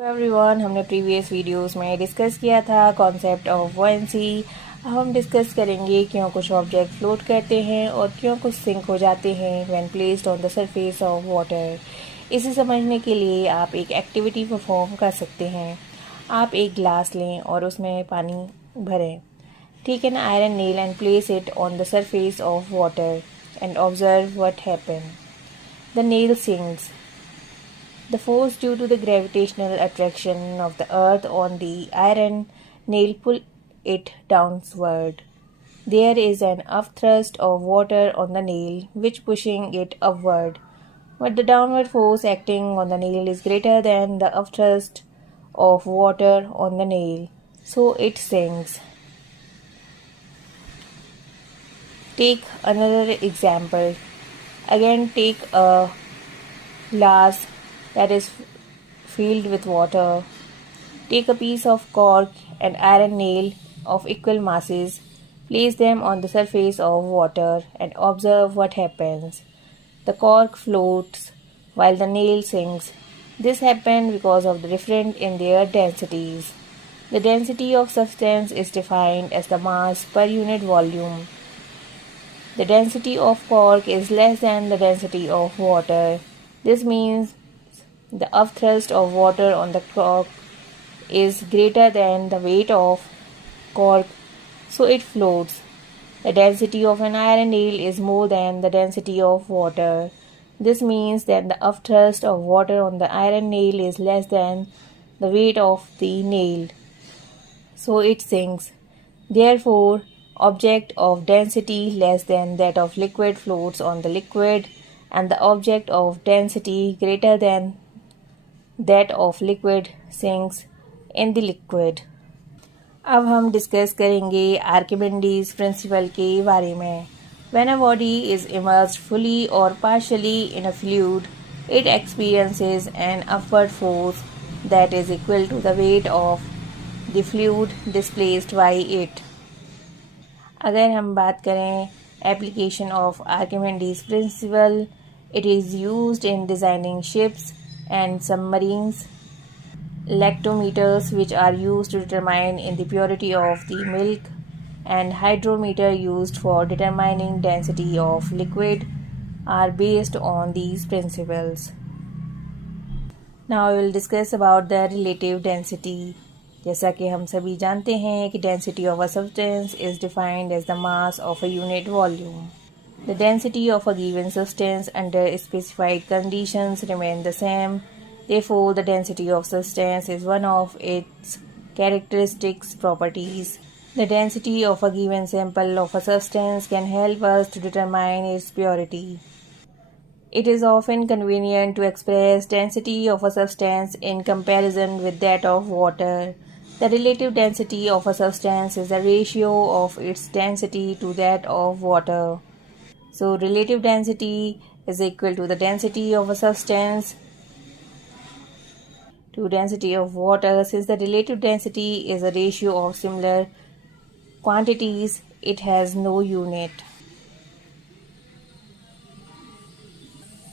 Everyone, हमने previous videos में discuss किया था कॉन्सेप्ट ऑफ बुओयेंसी। अब हम डिस्कस करेंगे क्यों कुछ ऑब्जेक्ट फ्लोट करते हैं और क्यों कुछ सिंक हो जाते हैं when placed on the surface of water. इसे समझने के लिए आप एक एक्टिविटी परफॉर्म कर सकते हैं। आप एक ग्लास लें और उसमें पानी भरें। Take an iron nail and place it on the surface of water and observe what happen. The nail sinks. The force due to the gravitational attraction of the earth on the iron nail pull it downward. There is an upthrust of water on the nail which pushing it upward. But the downward force acting on the nail is greater than the upthrust of water on the nail, so it sinks. Take another example. Again, take a glass that is filled with water. Take a piece of cork and iron nail of equal masses, place them on the surface of water and observe what happens. The cork floats while the nail sinks. This happens because of the difference in their densities. The density of substance is defined as the mass per unit volume. The density of cork is less than the density of water. This means the upthrust of water on the cork is greater than the weight of cork, so it floats. The density of an iron nail is more than the density of water. This means that the upthrust of water on the iron nail is less than the weight of the nail, so it sinks. Therefore, object of density less than that of liquid floats on the liquid, and the object of density greater than that of liquid sinks in the liquid. अब हम discuss करेंगे Archimedes principal के बारे में. When a body is immersed fully or partially in a fluid, it experiences an upward force that is equal to the weight of the fluid displaced by it. अगर हम बात करें application of Archimedes principal, it is used in designing ships and submarines. Lactometers, which are used to determine in the purity of the milk, and hydrometer used for determining density of liquid are based on these principles. Now we will discuss about the relative density. जैसा कि हम सभी जानते हैं कि density of a substance is defined as the mass of a unit volume. The density of a given substance under specified conditions remain the same. Therefore, the density of substance is one of its characteristic properties. The density of a given sample of a substance can help us to determine its purity. It is often convenient to express density of a substance in comparison with that of water. The relative density of a substance is the ratio of its density to that of water. So, relative density is equal to the density of a substance to density of water. Since the relative density is a ratio of similar quantities, it has no unit.